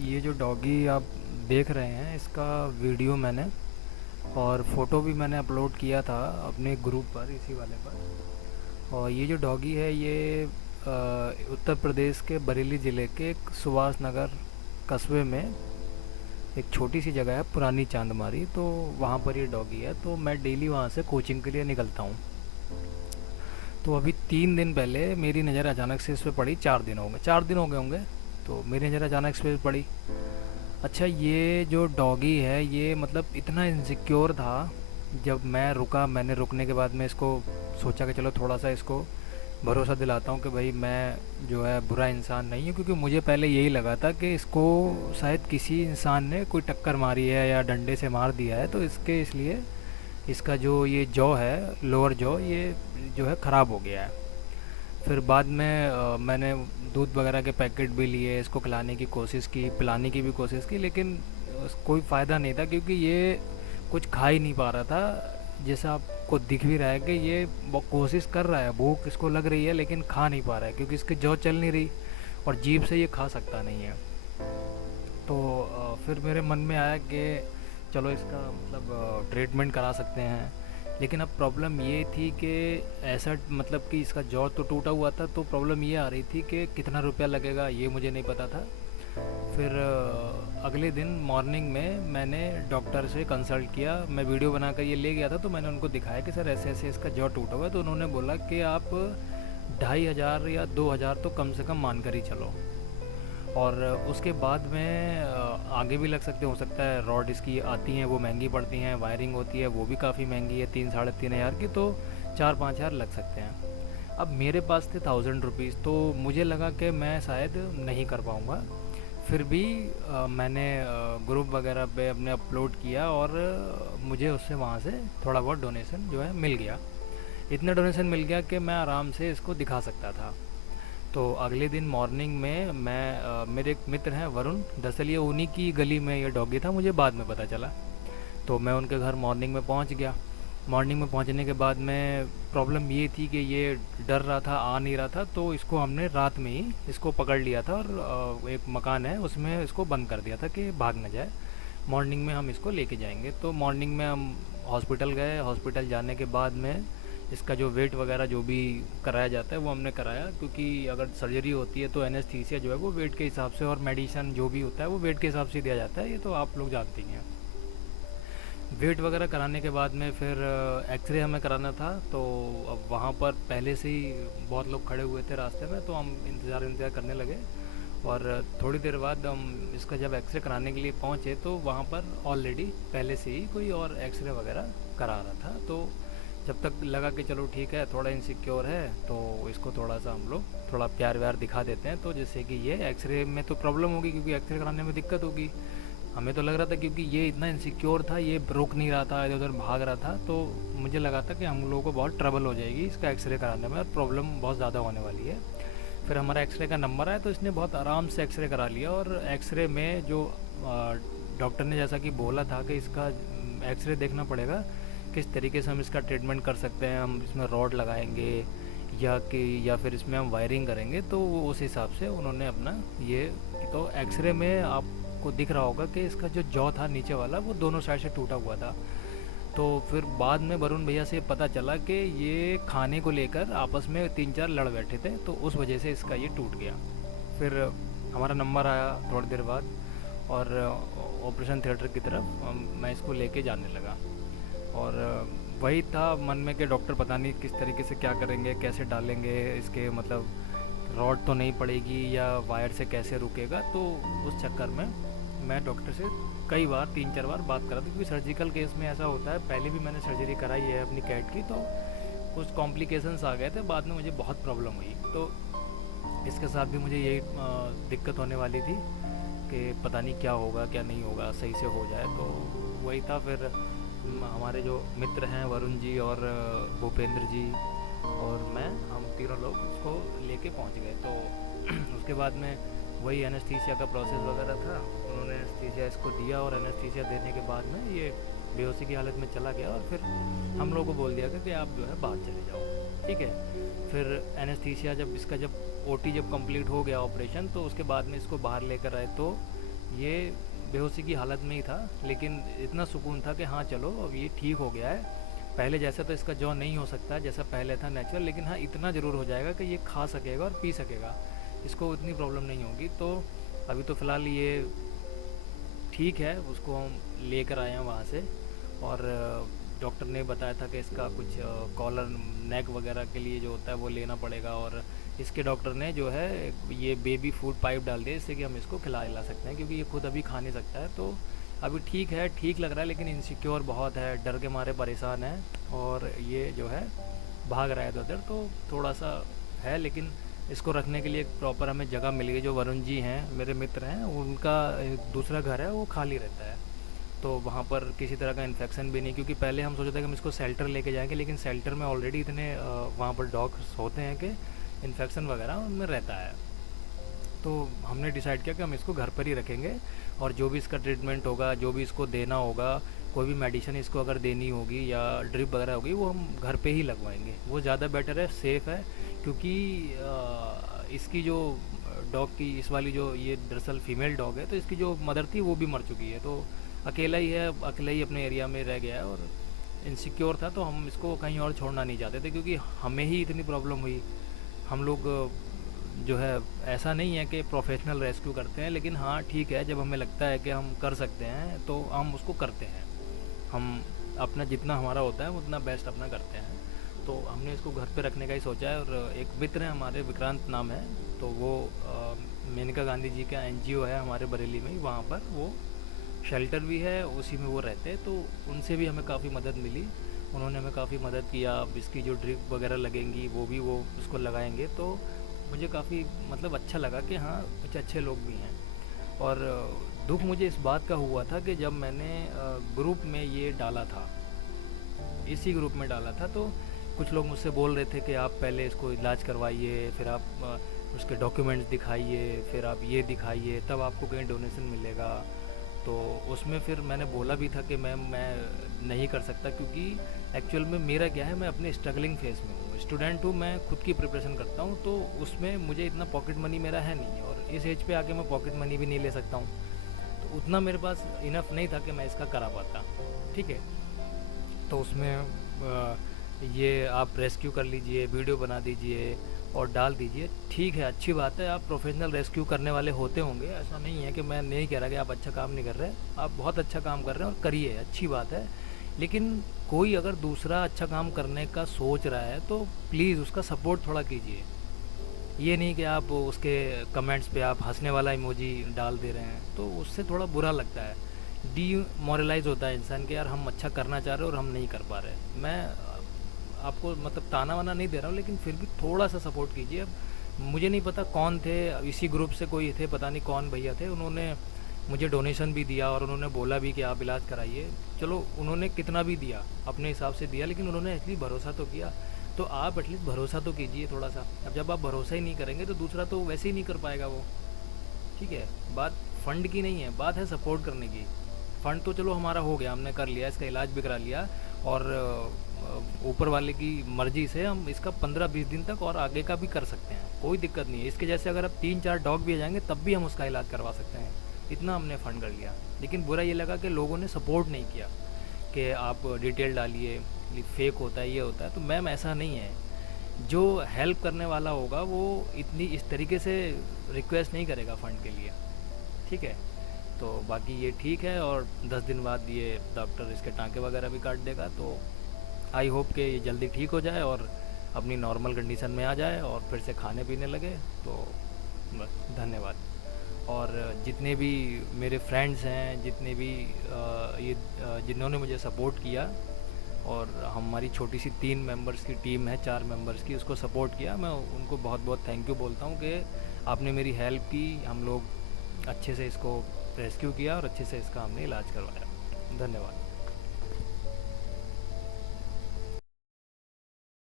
ये जो डॉगी आप देख रहे हैं इसका वीडियो मैंने और फ़ोटो भी मैंने अपलोड किया था अपने ग्रुप पर, इसी वाले पर। और ये जो डॉगी है ये उत्तर प्रदेश के बरेली ज़िले के एक सुभाष नगर कस्बे में एक छोटी सी जगह है पुरानी चांदमारी, तो वहाँ पर ये डॉगी है। तो मैं डेली वहाँ से कोचिंग के लिए निकलता हूँ। तो अभी 3 दिन पहले मेरी नज़र अचानक से इस पर पड़ी। 4 दिन हो गए होंगे। तो मेरी नज़र अचानक से इस पर पड़ी। अच्छा, ये जो डॉगी है ये मतलब इतना इनसिक्योर था। जब मैं रुका, मैंने रुकने के बाद में इसको सोचा कि चलो थोड़ा सा इसको भरोसा दिलाता हूँ कि भाई मैं जो है बुरा इंसान नहीं हूँ, क्योंकि मुझे पहले यही लगा था कि इसको शायद किसी इंसान ने कोई टक्कर मारी है या डंडे से मार दिया है, तो इसलिए इसका जो ये जॉ है, लोअर जॉ, ये जो है ख़राब हो गया है। फिर बाद में मैंने दूध वगैरह के पैकेट भी लिए, इसको खिलाने की कोशिश की, पिलाने की भी कोशिश की, लेकिन कोई फ़ायदा नहीं था, क्योंकि ये कुछ खा ही नहीं पा रहा था। जैसा आपको दिख भी रहा है कि ये कोशिश कर रहा है, भूख इसको लग रही है, लेकिन खा नहीं पा रहा है क्योंकि इसकी जौ चल नहीं रही और जीभ से ये खा सकता नहीं है। तो फिर मेरे मन में आया कि चलो इसका मतलब ट्रीटमेंट करा सकते हैं। लेकिन अब प्रॉब्लम ये थी कि ऐसा मतलब कि इसका जॉ तो टूटा हुआ था, तो प्रॉब्लम ये आ रही थी कि कितना रुपया लगेगा ये मुझे नहीं पता था। फिर अगले दिन मॉर्निंग में मैंने डॉक्टर से कंसल्ट किया। मैं वीडियो बनाकर ये ले गया था, तो मैंने उनको दिखाया कि सर ऐसे ऐसे इसका जॉ टूटा हुआ है। तो उन्होंने बोला कि आप 2,500 या 2,000 तो कम से कम मान कर ही चलो। और उसके बाद में आगे भी लग सकते, हो सकता है रॉड इसकी आती हैं वो महंगी पड़ती हैं, वायरिंग होती है वो भी काफ़ी महंगी है, 3 साढ़े 3 हज़ार की, तो 4-5 हज़ार लग सकते हैं। अब मेरे पास थे 1000 रुपीज़, तो मुझे लगा कि मैं शायद नहीं कर पाऊँगा। फिर भी मैंने ग्रुप वगैरह पे अपने अपलोड किया और मुझे उससे वहाँ से थोड़ा बहुत डोनेशन जो है मिल गया। इतना डोनेशन मिल गया कि मैं आराम से इसको दिखा सकता था। तो अगले दिन मॉर्निंग में मैं मेरे एक मित्र हैं वरुण, दरअसल ये उन्हीं की गली में ये डॉगी था, मुझे बाद में पता चला। तो मैं उनके घर मॉर्निंग में पहुंच गया। मॉर्निंग में पहुंचने के बाद में प्रॉब्लम ये थी कि ये डर रहा था, आ नहीं रहा था, तो इसको हमने रात में ही इसको पकड़ लिया था और एक मकान है उसमें इसको बंद कर दिया था कि भाग ना जाए। मॉर्निंग में हम इसको लेके जाएंगे। तो मॉर्निंग में हम हॉस्पिटल गए। हॉस्पिटल जाने के बाद में इसका जो वेट वगैरह जो भी कराया जाता है वो हमने कराया, क्योंकि अगर सर्जरी होती है तो एनेस्थीसिया जो है वो वेट के हिसाब से, और मेडिसिन जो भी होता है वो वेट के हिसाब से दिया जाता है, ये तो आप लोग जानते ही हैं। वेट वगैरह कराने के बाद में फिर एक्सरे हमें कराना था। तो अब वहाँ पर पहले से ही बहुत लोग खड़े हुए थे रास्ते में, तो हम इंतज़ार करने लगे। और थोड़ी देर बाद हम इसका जब एक्सरे कराने के लिए पहुँचे तो वहाँ पर ऑलरेडी पहले से ही कोई और एक्सरे वगैरह करा रहा था। तो जब तक लगा कि चलो ठीक है, थोड़ा इनसिक्योर है, तो इसको थोड़ा सा हम लोग थोड़ा प्यार व्यार दिखा देते हैं, तो जैसे कि ये एक्सरे में तो प्रॉब्लम होगी, क्योंकि एक्सरे कराने में दिक्कत होगी। हमें तो लग रहा था, क्योंकि ये इतना इनसिक्योर था, ये रुक नहीं रहा था, इधर उधर भाग रहा था, तो मुझे लगा था कि हम लोगों को बहुत ट्रबल हो जाएगी इसका एक्सरे कराने में और प्रॉब्लम बहुत ज़्यादा होने वाली है। फिर हमारा एक्सरे का नंबर आया तो इसने बहुत आराम से एक्सरे करा लिया। और एक्सरे में जो डॉक्टर ने जैसा कि बोला था कि इसका एक्सरे देखना पड़ेगा किस तरीके से हम इसका ट्रीटमेंट कर सकते हैं, हम इसमें रॉड लगाएंगे या फिर इसमें हम वायरिंग करेंगे, तो उस हिसाब से उन्होंने अपना ये। तो एक्सरे में आपको दिख रहा होगा कि इसका जो जॉ था नीचे वाला वो दोनों साइड से टूटा हुआ था। तो फिर बाद में वरुण भैया से पता चला कि ये खाने को लेकर आपस में 3-4 लड़ बैठे थे, तो उस वजह से इसका ये टूट गया। फिर हमारा नंबर आया थोड़ी देर बाद और ऑपरेशन थिएटर की तरफ मैं इसको लेके जाने लगा। और वही था मन में कि डॉक्टर पता नहीं किस तरीके से क्या करेंगे, कैसे डालेंगे इसके, मतलब रॉड तो नहीं पड़ेगी या वायर से कैसे रुकेगा। तो उस चक्कर में मैं डॉक्टर से कई बार 3-4 बार बात करा था, क्योंकि सर्जिकल केस में ऐसा होता है। पहले भी मैंने सर्जरी कराई है अपनी कैट की, तो कुछ कॉम्प्लिकेशंस आ गए थे, बाद में मुझे बहुत प्रॉब्लम हुई। तो इसके साथ भी मुझे यही दिक्कत होने वाली थी कि पता नहीं क्या होगा क्या नहीं होगा, सही से हो जाए। तो वही था। फिर हमारे जो मित्र हैं वरुण जी और भूपेंद्र जी और मैं, हम तीनों लोग उसको लेके पहुंच गए। तो उसके बाद में वही एनेस्थीसिया का प्रोसेस वगैरह था। उन्होंने एनेस्थीसिया इसको दिया और एनेस्थीसिया देने के बाद में ये बेहोशी की हालत में चला गया। और फिर हम लोगों को बोल दिया कि आप जो है बाहर चले जाओ, ठीक है। फिर एनेस्थीसिया जब इसका जब ओटी जब कंप्लीट हो गया ऑपरेशन, तो उसके बाद में इसको बाहर लेकर आए। तो ये बेहोशी की हालत में ही था, लेकिन इतना सुकून था कि हाँ चलो अब ये ठीक हो गया है। पहले जैसा तो इसका जॉ नहीं हो सकता है जैसा पहले था नेचुरल, लेकिन हाँ इतना ज़रूर हो जाएगा कि ये खा सकेगा और पी सकेगा, इसको इतनी प्रॉब्लम नहीं होगी। तो अभी तो फ़िलहाल ये ठीक है, उसको हम लेकर आए हैं वहाँ से। और डॉक्टर ने बताया था कि इसका कुछ कॉलर नेक वगैरह के लिए जो होता है वो लेना पड़ेगा, और इसके डॉक्टर ने जो है ये बेबी फूड पाइप डाल दिया इससे कि हम इसको खिला सकते हैं, क्योंकि ये खुद अभी खा नहीं सकता है। तो अभी ठीक है, ठीक लग रहा है, लेकिन इनसिक्योर बहुत है, डर के मारे परेशान है, और ये जो है भाग रहा है इधर उधर, तो थोड़ा सा है। लेकिन इसको रखने के लिए एक प्रॉपर हमें जगह मिल गई। जो वरुण जी हैं मेरे मित्र हैं, उनका एक दूसरा घर है वो खाली रहता है, तो वहाँ पर किसी तरह का इन्फेक्शन भी नहीं। क्योंकि पहले हम सोचे थे कि हम इसको शेल्टर लेके जाएंगे, लेकिन शेल्टर में ऑलरेडी इतने वहाँ पर डॉग्स होते हैं कि इन्फेक्शन वगैरह उनमें रहता है। तो हमने डिसाइड किया कि हम इसको घर पर ही रखेंगे, और जो भी इसका ट्रीटमेंट होगा, जो भी इसको देना होगा, कोई भी मेडिसिन इसको अगर देनी होगी या ड्रिप वगैरह होगी, वो हम घर पे ही लगवाएंगे। वो ज़्यादा बेटर है, सेफ़ है। क्योंकि इसकी जो डॉग की इस वाली जो ये दरअसल फीमेल डॉग है, तो इसकी जो मदर थी वो भी मर चुकी है, तो अकेला ही है, अकेला ही अपने एरिया में रह गया है, और इनसिक्योर था, तो हम इसको कहीं और छोड़ना नहीं चाहते थे, क्योंकि हमें ही इतनी प्रॉब्लम हुई। हम लोग जो है ऐसा नहीं है कि प्रोफेशनल रेस्क्यू करते हैं, लेकिन हाँ ठीक है, जब हमें लगता है कि हम कर सकते हैं तो हम उसको करते हैं। हम अपना जितना हमारा होता है उतना बेस्ट अपना करते हैं। तो हमने इसको घर पे रखने का ही सोचा है। और एक मित्र है हमारे, विक्रांत नाम है, तो वो मेनका गांधी जी का एनजीओ है हमारे बरेली में ही, वहाँ पर वो शेल्टर भी है, उसी में वो रहते हैं। तो उनसे भी हमें काफ़ी मदद मिली, उन्होंने हमें काफ़ी मदद किया। अब इसकी जो ड्रिप वगैरह लगेंगी वो भी वो उसको लगाएंगे, तो मुझे काफ़ी मतलब अच्छा लगा कि हाँ कुछ अच्छे लोग भी हैं। और दुख मुझे इस बात का हुआ था कि जब मैंने ग्रुप में ये डाला था, इसी ग्रुप में डाला था, तो कुछ लोग मुझसे बोल रहे थे कि आप पहले इसको इलाज करवाइए, फिर आप उसके डॉक्यूमेंट्स दिखाइए, फिर आप ये दिखाइए, तब आपको कहीं डोनेशन मिलेगा। तो उसमें फिर मैंने बोला भी था कि मैम मैं नहीं कर सकता, क्योंकि एक्चुअल में मेरा क्या है, मैं अपने स्ट्रगलिंग फेज़ में हूँ, स्टूडेंट हूँ, मैं खुद की प्रिपरेशन करता हूँ, तो उसमें मुझे इतना पॉकेट मनी मेरा है नहीं, और इस एज पे आके मैं पॉकेट मनी भी नहीं ले सकता हूँ। तो उतना मेरे पास इनफ नहीं था कि मैं इसका करा पाता। ठीक है, तो उसमें ये आप रेस्क्यू कर लीजिए, वीडियो बना दीजिए और डाल दीजिए, ठीक है, अच्छी बात है। आप प्रोफेशनल रेस्क्यू करने वाले होते होंगे, ऐसा नहीं है कि मैं नहीं कह रहा कि आप अच्छा काम नहीं कर रहे, आप बहुत अच्छा काम कर रहे हैं और करिए, अच्छी बात है। लेकिन कोई अगर दूसरा अच्छा काम करने का सोच रहा है तो प्लीज़ उसका सपोर्ट थोड़ा कीजिए। ये नहीं कि आप उसके कमेंट्स पे आप हंसने वाला इमोजी डाल दे रहे हैं, तो उससे थोड़ा बुरा लगता है, डीमोरलाइज होता है इंसान के, यार हम अच्छा करना चाह रहे हैं और हम नहीं कर पा रहे। मैं आपको मतलब ताना वाना नहीं दे रहा हूँ, लेकिन फिर भी थोड़ा सा सपोर्ट कीजिए। अब मुझे नहीं पता कौन थे, इसी ग्रुप से कोई थे, पता नहीं कौन भैया थे, उन्होंने मुझे डोनेशन भी दिया और उन्होंने बोला भी कि आप इलाज कराइए। चलो उन्होंने कितना भी दिया अपने हिसाब से दिया, लेकिन उन्होंने एटलीस्ट भरोसा तो किया। तो आप एटलीस्ट भरोसा तो कीजिए थोड़ा सा। अब जब आप भरोसा ही नहीं करेंगे तो दूसरा तो वैसे ही नहीं कर पाएगा वो। ठीक है, बात फ़ंड की नहीं है, बात है सपोर्ट करने की। फ़ंड तो चलो हमारा हो गया, हमने कर लिया, इसका इलाज भी करा लिया, और ऊपर वाले की मर्ज़ी से हम इसका 15-20 दिन तक और आगे का भी कर सकते हैं, कोई दिक्कत नहीं है। इसके जैसे अगर अब 3-4 डॉग भी आ जाएंगे तब भी हम उसका इलाज करवा सकते हैं, इतना हमने फ़ंड कर लिया। लेकिन बुरा ये लगा कि लोगों ने सपोर्ट नहीं किया कि आप डिटेल डालिए, फेक होता है, ये होता है। तो मैम ऐसा नहीं है, जो हेल्प करने वाला होगा वो इतनी इस तरीके से रिक्वेस्ट नहीं करेगा फ़ंड के लिए। ठीक है, तो बाकी ये ठीक है, और 10 दिन बाद ये डॉक्टर इसके टाँके वगैरह भी काट देगा। तो आई होप कि ये जल्दी ठीक हो जाए और अपनी नॉर्मल कंडीशन में आ जाए और फिर से खाने पीने लगे। तो बस धन्यवाद। और जितने भी मेरे फ्रेंड्स हैं, जितने भी जिन्होंने मुझे सपोर्ट किया, और हमारी छोटी सी 3 मेंबर्स की टीम है, 4 मेंबर्स की, उसको सपोर्ट किया, मैं उनको बहुत बहुत थैंक यू बोलता हूँ कि आपने मेरी हेल्प की। हम लोग अच्छे से इसको रेस्क्यू किया और अच्छे से इसका हमने इलाज करवाया। धन्यवाद।